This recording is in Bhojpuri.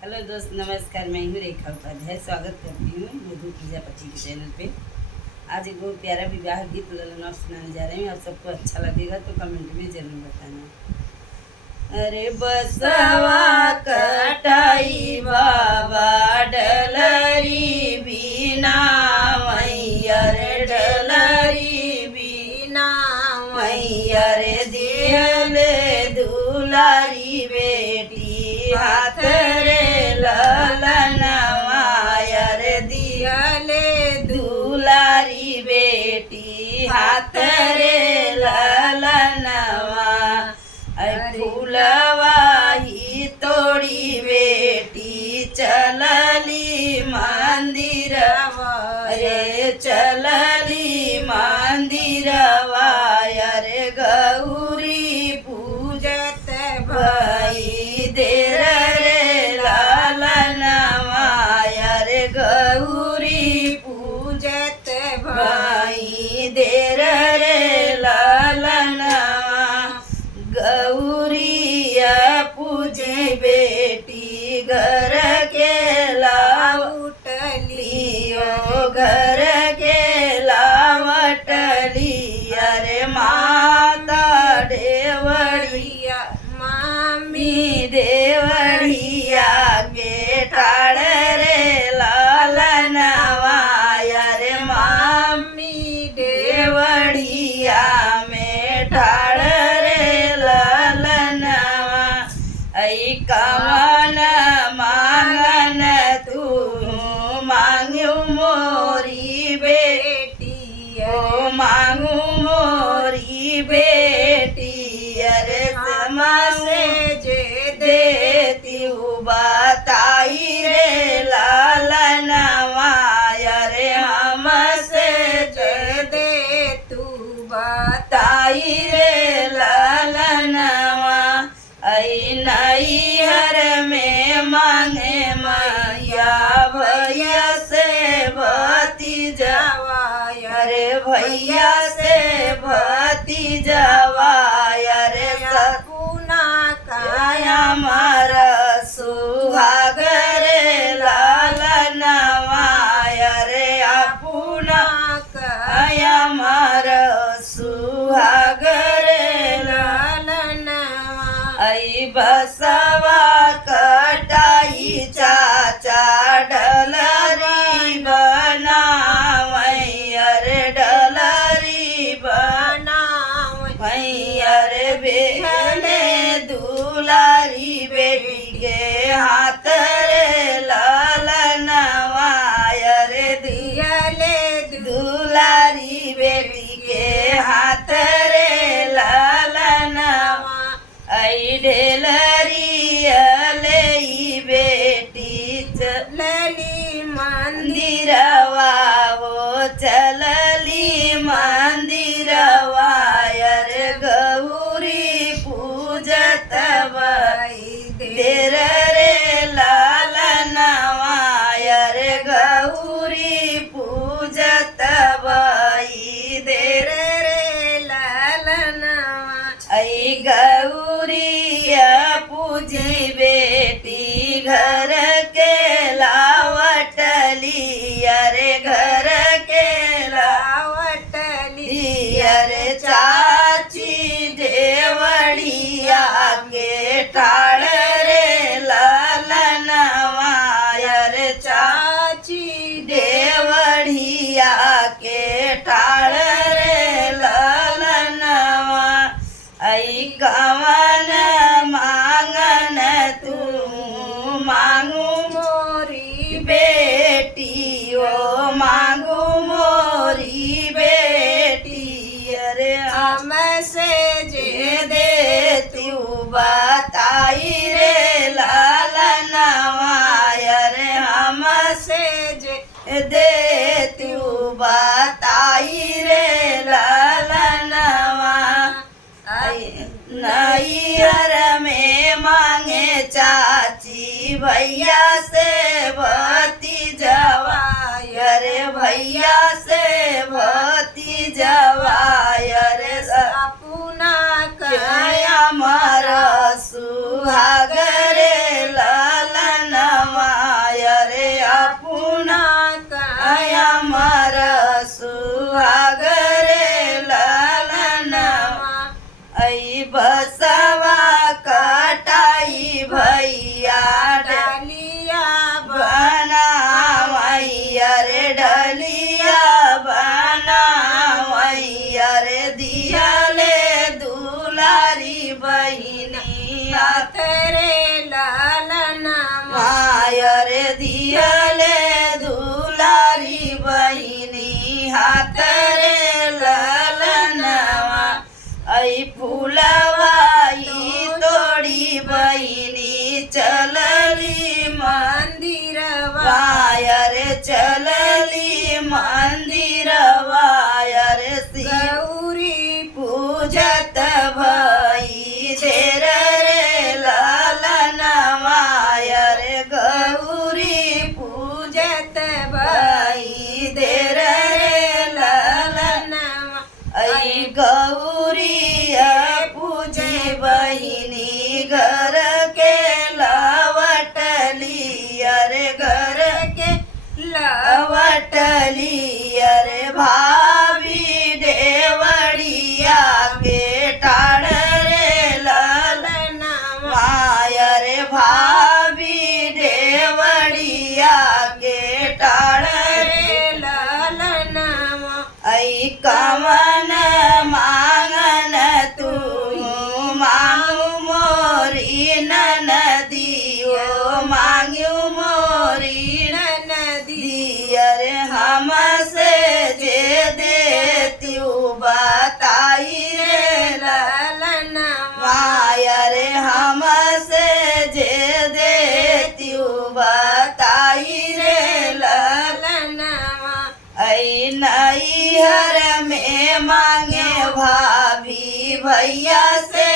हेलो दोस्त, नमस्कार। मैं हूँ रेखा उपाध्याय। स्वागत करती हूँ मधु प्रजापति के चैनल पे। आज एक बहुत प्यारा विवाह गीत ललन और सुनाने जा रहे हैं। और सबको अच्छा लगेगा तो कमेंट में ज़रूर बताना। अरे बसवा कटाई बाबा डलरी बीना मैया रे, डलरी बीना मैया रे, दिहले दुलारी बेटी हाथ रे ललनवा रे, दिहले दुलारी बेटी हाथ रे ललनवा। फूलवा ही तोड़ी बेटी चलली मंदिरवा रे, चलली मंदिरवा रे, गौरी पूजत भई देर रे ललनवा रे, गौरी पूजत भई देर रे ललनवा। गौरिया पूजे बेटी घर के लावटली ओ, घर के लावटली अरे माता देवड़िया मामी देवड़िया के ठाड़ रे लालनवा रे, मामी देवड़िया में ठाड़ कवन मांगन तू मांगू मोरी बेटी ओ, मांगू मोरी बेटी अरे समसे जे देती बताई रे लालनवा रे, हमसे जे दे तू बताई रे लालनवा। नैहर में मांगे मैया भैया से भतीजवा रे, भैया से भतीजवा रे, सकुना काया मार सुहाग रे लालनवा रे, अपुना काया मार सुहाग रे लालनवा। बसवा कटाई चाचा डलरी बनाव रे, डलरी बनाव रे, बेहले दुलारी बेटी के हाथ रे ललनवा रे, दिहले दुलारी बेटी के हाथ रे ललनवा। ढेलरी अले बेटी चलली मंदिरवा वो, चलली मंदिरवा रे, गौरी पूजत भई देर रे लालनवा रे, गौरी पूजत भई देर रे लालनवा। गौरिया पूजी बेटी घर के लावटली अरे, घर के लावटली अरे, चाची देवड़िया के ठाड़ रे ललनवा रे, चाची देवड़िया के ठाड़ रे ललनवा। कवन मांगन तू मांगू मोरी बेटी ओ, मांगू मोरी बेटी अरे, हमसे जे दे तू बताई रे लालनवा रे, हमसे जे दे तू बताई रे लालनवा। नैहर में मांगे चाची भैया से भतीजवा रे, भैया से भतीजवा रे, अपुना काया मार सुहाग रे लालनवा। मंदिरवा अरे गौरी पूजत भई देर रे ललनवा अरे गौरी पूजत भई देर रे ललनवा ऐ गौरिया पूजी बहिनी घर के लवटली अरे घर के लवटली अरे भाभी देवड़िया के टाड़ रे ललनवा अरे भाभी देवड़िया के टाड़ रे ललनवा ऐ कमन मांगन तू मांगू मोरी ननदियो मांगू मोरी ननदी अरे हमसे जे देत्यू बताई रे ललनवा अरे हमसे जे देत्यू बताई रे ललनवा ऐ नैहर में मांगे भाभी भैया से